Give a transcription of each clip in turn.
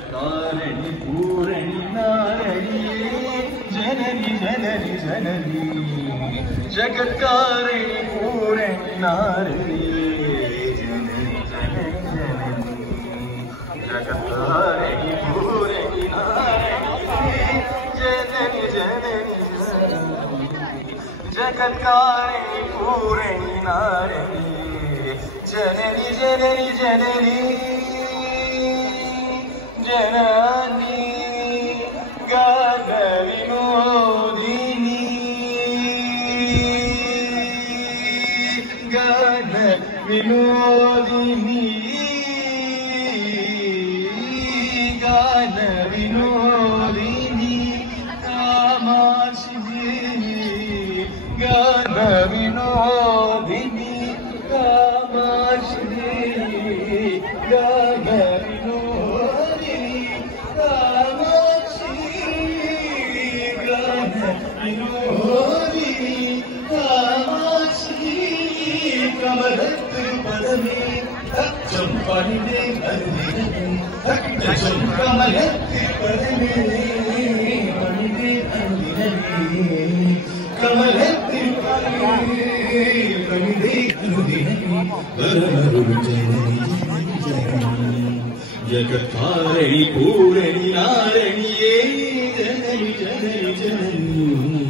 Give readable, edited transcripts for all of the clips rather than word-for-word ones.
जगत्कारिणि पूरणि नारयिये जननि जननि जननि जगत्कारिणि पूरणि नारयिये जननि जननि जननि जगत्कारिणि पूरणि नारयिये जननि जननि जगत्कारिणि पूरणि नारयिये जननि जननि जननि जननी गानविनोदिनी गानविनोदिनी गानविनोदिनी कामाक्षी गानविनोदिनी कामाक्षी चंपने जगत्कारिणि पूरणि नारयिये जननि जननि जननि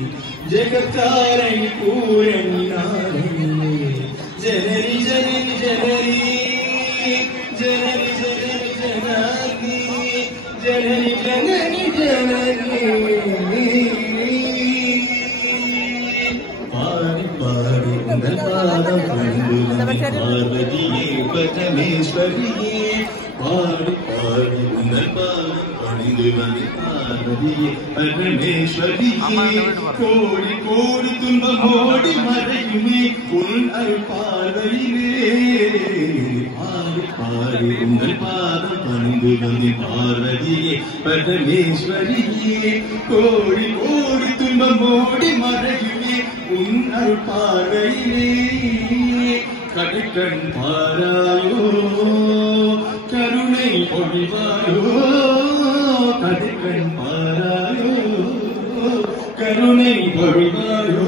जगत्कारिणि पूरणि नारयिये जननि जननि जननि जननि जननि जननि जननि पारि पारि उन्नल पादम पार्वतीये परमेश्वरिये पारि पारि उन्नल पादम पार्वतीये परमेश्वरिये कोडि कोडि तुंबम मोडि मरयुमे उन अरुள் பார்வையிலே पारि पारि उन्नल पादम पणिंदु वंदे पार्वतीये परमेश्वरिये कोडि कोडि तुंबम मोडि मरयुमे उन अरुள் பார்வையிலே கடுக்கண் பாராயோ கருணை பொழிவாயோ கடுக்கண் பாராயோ கருணை பொழிவாயோ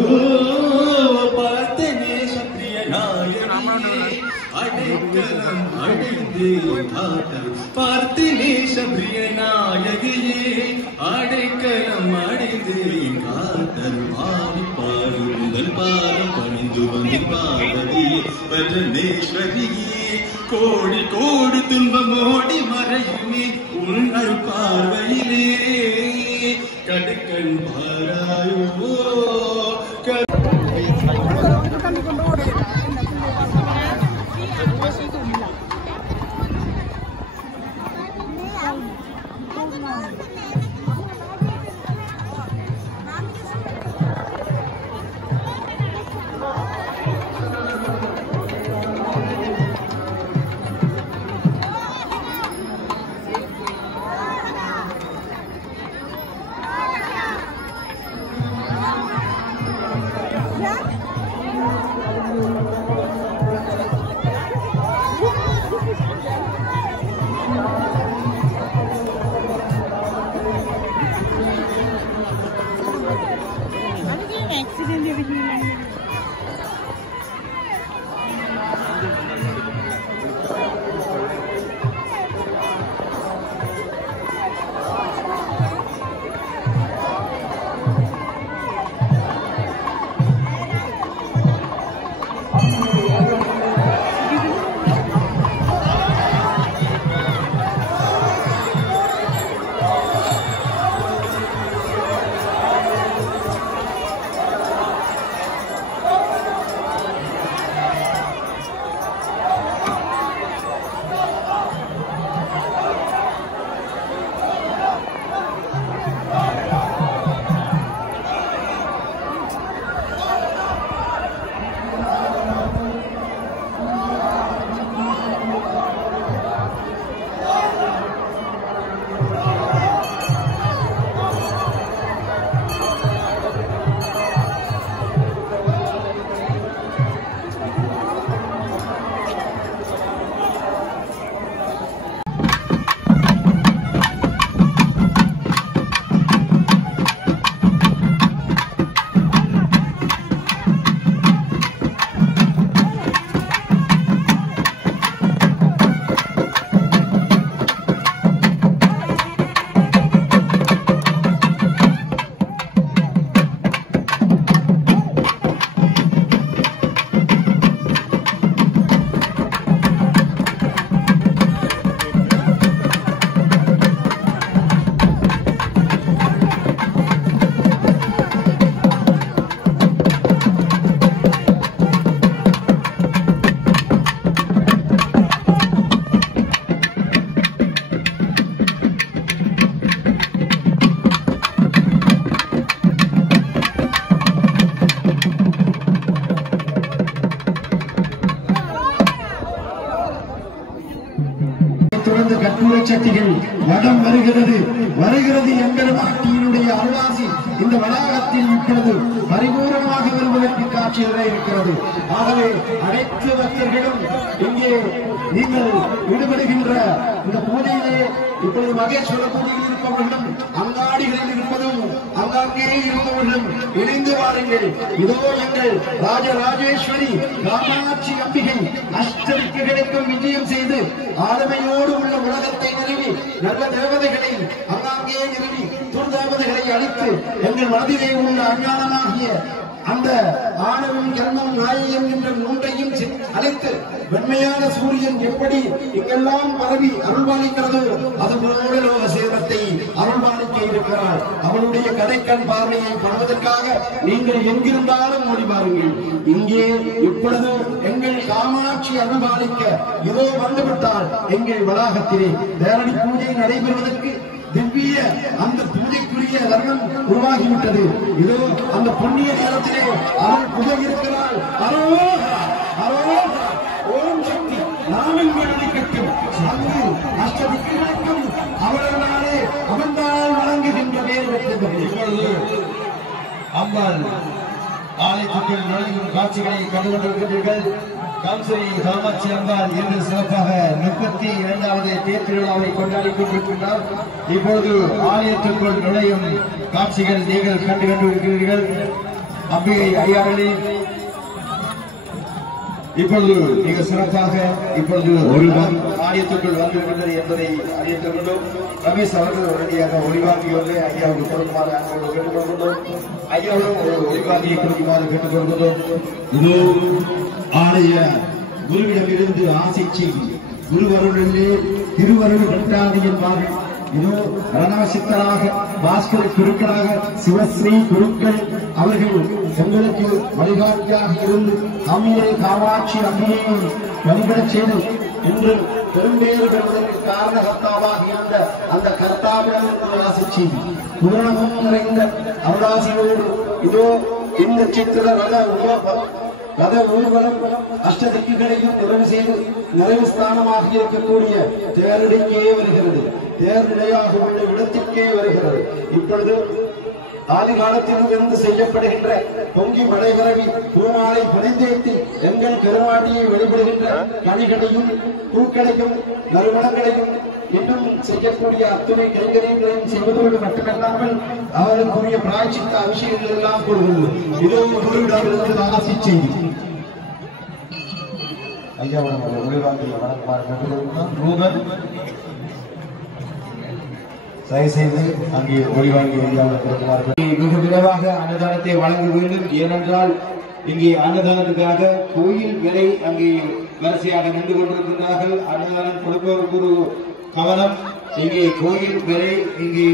பார்த்தனே சத்திய நாயகி அடைக்கலம் அடைந்து காத்தல் பார்த்தனே சத்திய நாயகியே அடைக்கலம் அடைந்து காத்தல் பாடி பாடி உங்கள் பாதம் பணிந்து வந்து பார்வதியே பரமேஸ்வரியே கோடி கோடி துன்பமோடி மறையுமே உன் அருள் பார்வையிலே கடுக்கண் பாராயோ இருந்து கட்டுரை சட்டிகள் வடம் வருகிறது எங்கள் நாட்டினுடைய அருளாசி இந்த வளாகத்தில் இப்பொழுது பரிபூர்ணமாக வருவதற்கு காட்சியாக இருக்கிறது. ஆகவே அனைத்து பக்தர்களும் இங்கே நீங்கள் ஈடுபடுகின்ற இந்த பூஜையிலே இப்பொழுது மகேஸ்வர பூஜையில் இருப்பவர்களும் அங்காடிகளில் இருப்பதும் அங்காங்கே இருப்பவர்களும் இணைந்து வாருங்கள். இதோ எங்கள் ராஜராஜேஸ்வரி காமாட்சி அம்பிகை அஷ்டதிக்குகளுக்கும் விஜயம் செய்து ஆளுமையோடு உள்ள உலகத்தை நிறுவி நல்ல தேவதைகளை அங்காங்கே நிறுவி துர்தேவதைகளை அழித்து எங்கள் மனதிலே உள்ள அஞ்ஞானமாகிய அந்த ஆணவம் கர்மம் நாயம் என்ற மூன்றையும் அழைத்து வெண்மையான சூரியன் எப்படி இங்கெல்லாம் பரவி அருள்பாலிக்கிறதோ அதுபோல லோக சேவத்தை அருள்பாலிக்க இருக்கிறார். அவனுடைய கடைக்கண் பார்வையை படுவதற்காக நீங்கள் எங்கிருந்தாலும் ஓடி பாருங்கள். இங்கே இப்பொழுது எங்கள் காமாட்சி அருள்பாலிக்க இதோ வந்துவிட்டால் எங்கள் வளாகத்திலே நேரடி பூஜை நடைபெறுவதற்கு திவ்ய அந்த பூஜைக்குரிய தர்மம் உருவாகிவிட்டது. இதோ அந்த புண்ணிய நேரத்திலே அவன் புகழ்கிறாள். ஓம் சக்தி நாமங்கள் அளிக்கட்டும் அங்கு அஷ்டதிக்கும் அவர்களாலே அவன்தான் வழங்குகின்ற பேர் பெற்றது. இப்பொழுது அம்பாள் ஆலயத்துக்குள் நுழையும் காட்சிகளை கண்டுகொண்டிருக்கிறீர்கள். காம்சரி காமாட்சி அம்பாள் இன்று சிறப்பாக 32வது தேர் திருவிழாவை கொண்டாடிக் கொண்டிருக்கின்றார். இப்பொழுது ஆலயத்திற்குள் நுழையும் காட்சிகள் நீங்கள் கண்டுகொண்டிருக்கிறீர்கள். அம்பிகை ஐயாவளி இப்பொழுது மிக சிறப்பாக இப்பொழுது ஒளிவாங்கி ஆலயத்திற்குள் வந்துவிட்டது என்பதை அறிவித்துக் கொண்டோம். ரமேஷ் அவர்கள் உடனடியாக ஒளிவாங்கி வந்து ஐயாவுக்கு கொடுக்குமாறு அன்போடு கேட்டுக்கொள்கின்றோம். ஐயாவும் ஒரு ஒளிவாங்கியை கொடுக்குமாறு கேட்டுக்கொள்கின்றோம். இதோ ஆலய குருவிடமிருந்து ஆசை செய்தி குருவருளிலே திருவருள் கண்டாது என்பார்கள். இதோ ரணசித்தராக பாஸ்கர குருக்களாக சிவஸ்ரீ குருக்கள் அவர்கள் எங்களுக்கு வழிகாட்டியாக இருந்து அம்மியை காமாட்சி அம்மியை வழிபடச் செய்து இன்று பெரும்பேறு பெறுவதற்கு காரணகர்த்தாவாக இருந்த அந்த கர்த்தாவிடம் ஆசை செய்தி பூரணமும் நிறைந்த அவராசியோடு இதோ இந்த சித்திர ரத ஊர்வலம் அஷ்டதிக்குகளையும் நிறைவு செய்து நிறைவு ஸ்தானமாக இருக்கக்கூடிய தேரடிக்கே வருகிறது. தேர்நிலையாக உள்ள இடத்திற்கே வருகிறது. இப்பொழுது ஆதி காலத்திலிருந்து செய்யப்படுகின்ற பொங்கி மலைபரவி பூமாலை புனைந்தேத்தி எங்கள் பெருமாட்டியை வழிபடுகின்ற கனிகளையும் பூக்களையும் நறுமணங்களையும் இன்னும் செய்யக்கூடிய அத்துணை கைகரியங்களையும் செய்வதோடு மட்டுமல்லாமல் அவருக்குரிய பிராய்ச்சித்த அபிஷேகங்கள் எல்லாம் கூறுகிறது. இதோ குருவிடமிருந்து ஆசி செய்தி ஐயாவுடன் ஒளிவாங்கியை வணக்கமாக தயவுசெய்து அங்கே ஒளிவாங்கி மிக விரைவாக அன்னதானத்தை வழங்க வேண்டும். ஏனென்றால் இங்கே அன்னதானத்துக்காக கோயில் விலை அங்கே வரிசையாக நின்று கொண்டிருக்கிறார்கள். அன்னதானம் கொடுப்பவருக்கு ஒரு கவனம். இங்கே கோயில் விலை இங்கே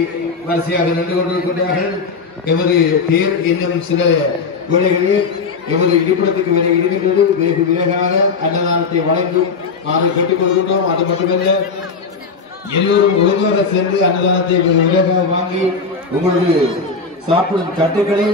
வரிசையாக நின்று கொண்டிருக்கிறார்கள். எமது தேர் இன்னும் சில வேளைகளில் எமது இருப்பிடத்துக்கு விலை இருக்கின்றது. வெகு விரைவாக அன்னதானத்தை வழங்கும் அதை கட்டுக் கொள்கின்றோம். அது மட்டுமல்ல, எல்லோரும் ஒழுங்காக சென்று அன்னதானத்தை விரைவாக வாங்கி உங்களது சாப்பிடும் தட்டுக்களை